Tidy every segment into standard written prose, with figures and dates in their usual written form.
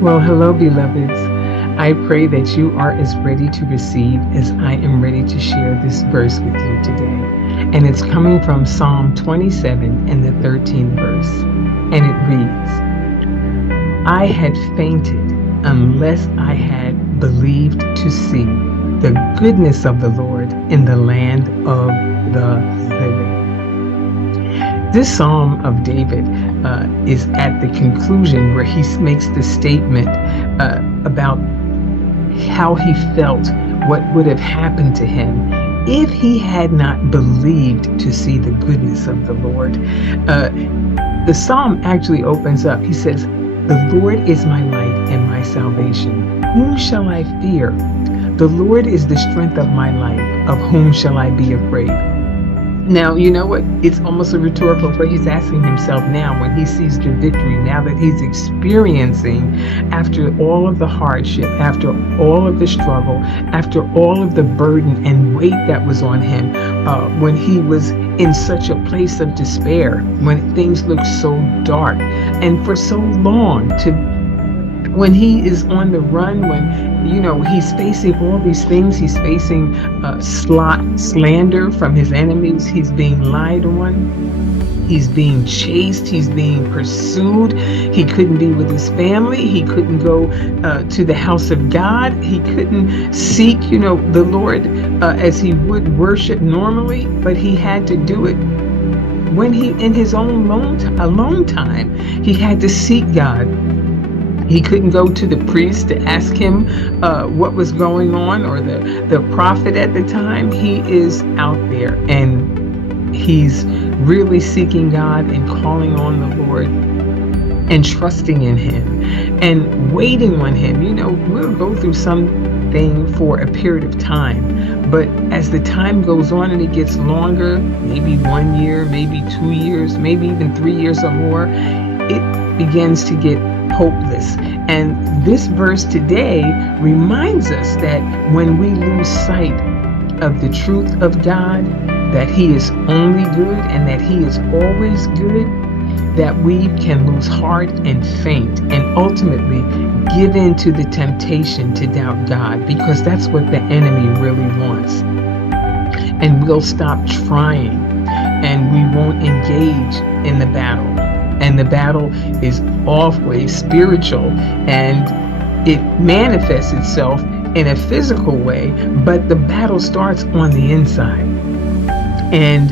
Well, hello, beloveds. I pray that you are as ready to receive as I am ready to share this verse with you today. And it's coming from Psalm 27 and the 13th verse. And it reads, I had fainted unless I had believed to see the goodness of the Lord in the land of the living. This Psalm of David is at the conclusion where he makes the statement about how he felt, what would have happened to him if he had not believed to see the goodness of the Lord. The Psalm actually opens up. He says, the Lord is my light and my salvation. Whom shall I fear? The Lord is the strength of my life. Of whom shall I be afraid? Now, you know what? It's almost a rhetorical question. He's asking himself now when he sees the victory, now that he's experiencing after all of the hardship, after all of the struggle, after all of the burden and weight that was on him, when he was in such a place of despair, when things looked so dark, and for so long when he is on the run, when he's facing all these things, he's facing slander from his enemies, he's being lied on, he's being chased, he's being pursued, he couldn't be with his family, he couldn't go to the house of God, he couldn't seek the Lord as he would worship normally, but he had to do it when he in his own alone time. He had to seek God. He couldn't go to the priest to ask him what was going on, or the prophet at the time. He is out there and he's really seeking God and calling on the Lord and trusting in him and waiting on him. We'll go through something for a period of time, but as the time goes on and it gets longer, maybe 1 year, maybe 2 years, maybe even 3 years or more, it begins to get hopeless. And this verse today reminds us that when we lose sight of the truth of God, that he is only good and that he is always good, that we can lose heart and faint and ultimately give in to the temptation to doubt God, because that's what the enemy really wants. And we'll stop trying and we won't engage in the battle. And the battle is always spiritual, and it manifests itself in a physical way, but the battle starts on the inside. And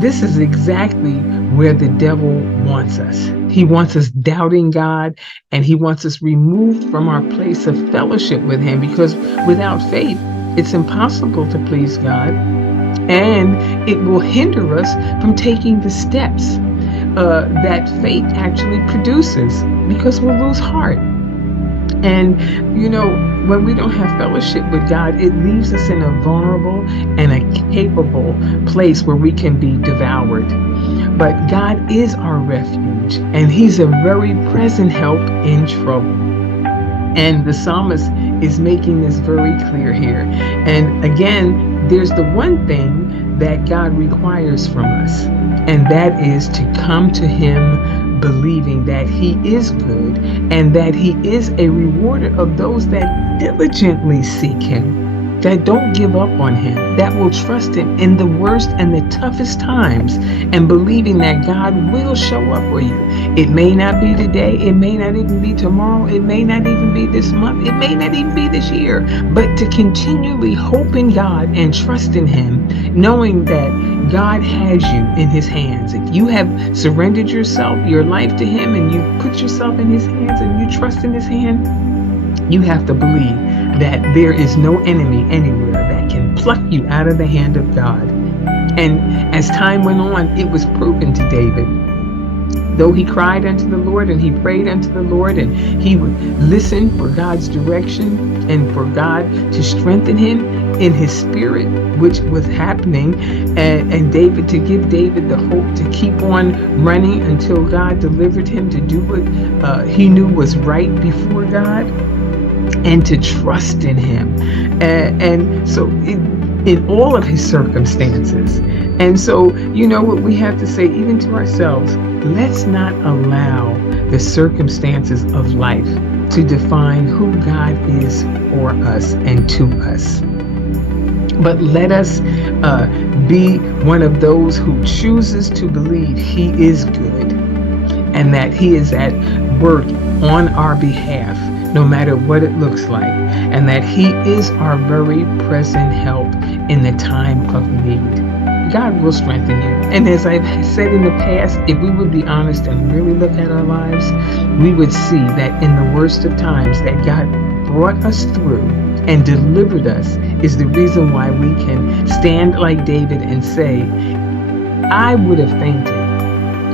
this is exactly where the devil wants us. He wants us doubting God, and he wants us removed from our place of fellowship with him, because without faith, it's impossible to please God, and it will hinder us from taking the steps that faith actually produces, because we'll lose heart. And when we don't have fellowship with God, it leaves us in a vulnerable and a capable place where we can be devoured. But God is our refuge, and he's a very present help in trouble. And the psalmist is making this very clear here. And again, there's the one thing that God requires from us, and that is to come to him believing that he is good and that he is a rewarder of those that diligently seek him, that don't give up on him, that will trust him in the worst and the toughest times, and believing that God will show up for you. It may not be today, it may not even be tomorrow, it may not even be this month, it may not even be this year, but to continually hope in God and trust in him, knowing that God has you in his hands. If you have surrendered your life to him, and you put yourself in his hands and you trust in his hand, you have to believe that there is no enemy anywhere that can pluck you out of the hand of God. And as time went on, it was proven to David. Though he cried unto the Lord and he prayed unto the Lord, and he would listen for God's direction and for God to strengthen him in his spirit, which was happening, and David, to give David the hope to keep on running until God delivered him to do what he knew was right before God, and to trust in him. And so in all of his circumstances. And so, what we have to say, even to ourselves, let's not allow the circumstances of life to define who God is for us and to us. But let us be one of those who chooses to believe He is good and that He is at work on our behalf, no matter what it looks like, and that He is our very present help in the time of need. God will strengthen you. And as I've said in the past, if we would be honest and really look at our lives, we would see that in the worst of times that God brought us through and delivered us is the reason why we can stand like David and say, I would have fainted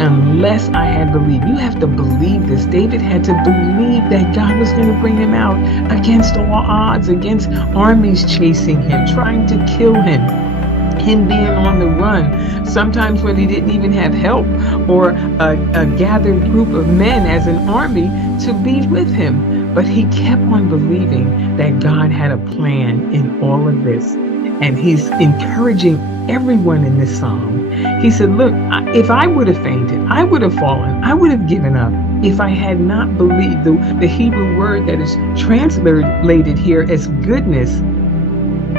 unless I had believed. You have to believe this. David had to believe that God was going to bring him out against all odds, against armies chasing him, trying to kill him being on the run, sometimes when he didn't even have help or a gathered group of men as an army to be with him. But he kept on believing that God had a plan in all of this. And he's encouraging everyone in this psalm. He said, look, if I would have fainted, I would have fallen, I would have given up if I had not believed. The Hebrew word that is translated here as goodness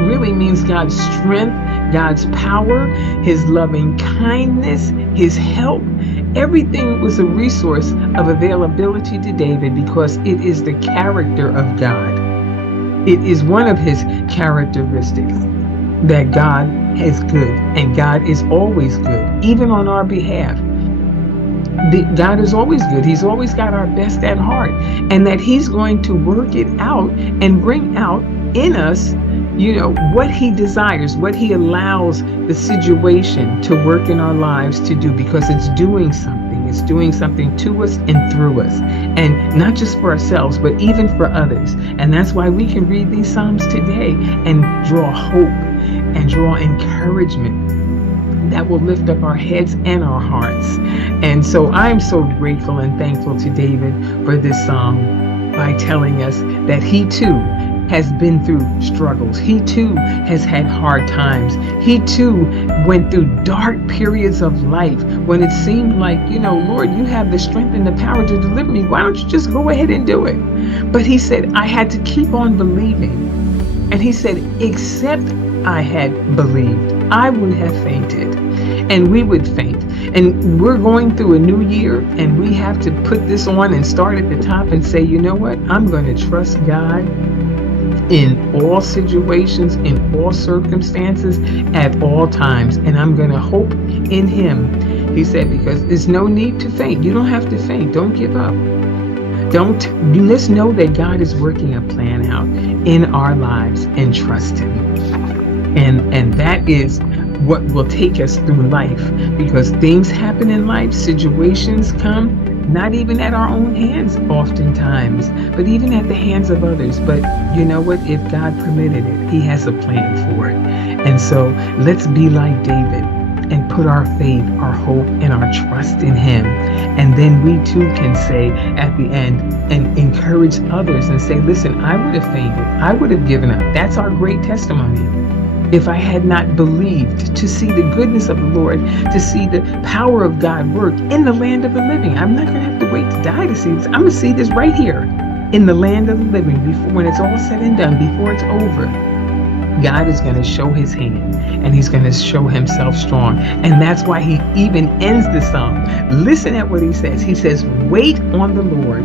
really means God's strength, God's power, His loving kindness, His help. Everything was a resource of availability to David because it is the character of God. It is one of His characteristics that God is good, and God is always good, even on our behalf. God is always good. He's always got our best at heart, and that He's going to work it out and bring out in us, what He desires, what He allows the situation to work in our lives to do, because it's doing something. It's doing something to us and through us, and not just for ourselves, but even for others. And that's why we can read these Psalms today and draw hope and draw encouragement that will lift up our heads and our hearts. And so I'm so grateful and thankful to David for this psalm by telling us that he too has been through struggles. He too has had hard times. He too went through dark periods of life when it seemed like, Lord, you have the strength and the power to deliver me. Why don't you just go ahead and do it? But he said, I had to keep on believing. And he said, except I had believed, I would have fainted. And we would faint. And we're going through a new year, and we have to put this on and start at the top and say, you know what? I'm going to trust God in all situations, in all circumstances, at all times. And I'm going to hope in Him. He said, because there's no need to faint. You don't have to faint. Don't give up. Let's know that God is working a plan out in our lives and trust Him. And that is what will take us through life, because things happen in life, situations come, not even at our own hands oftentimes, but even at the hands of others. But you know what? If God permitted it, He has a plan for it. And so let's be like David and put our faith, our hope, and our trust in Him. And then we too can say at the end and encourage others and say, listen, I would have fainted. I would have given up. That's our great testimony. If I had not believed to see the goodness of the Lord, to see the power of God work in the land of the living. I'm not going to have to wait to die to see this. I'm going to see this right here in the land of the living, before, when it's all said and done, before it's over. God is going to show His hand, and He's going to show Himself strong. And that's why He even ends the psalm. Listen at what He says. He says, wait on the Lord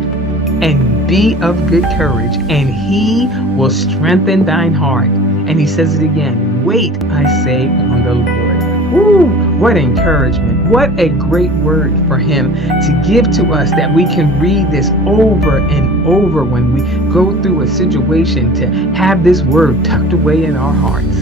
and be of good courage, and He will strengthen thine heart. And He says it again, wait, I say, on the Lord. Woo, what encouragement. What a great word for Him to give to us, that we can read this over and over when we go through a situation, to have this word tucked away in our hearts.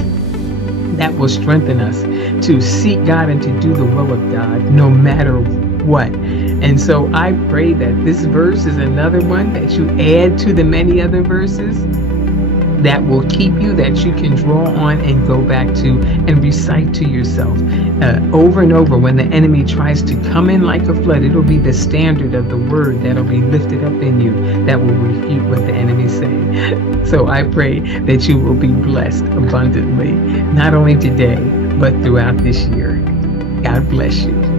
That will strengthen us to seek God and to do the will of God no matter what. And so I pray that this verse is another one that you add to the many other verses that will keep you, that you can draw on and go back to and recite to yourself over and over. When the enemy tries to come in like a flood, it'll be the standard of the word that'll be lifted up in you that will refute what the enemy say. So I pray that you will be blessed abundantly, not only today, but throughout this year. God bless you.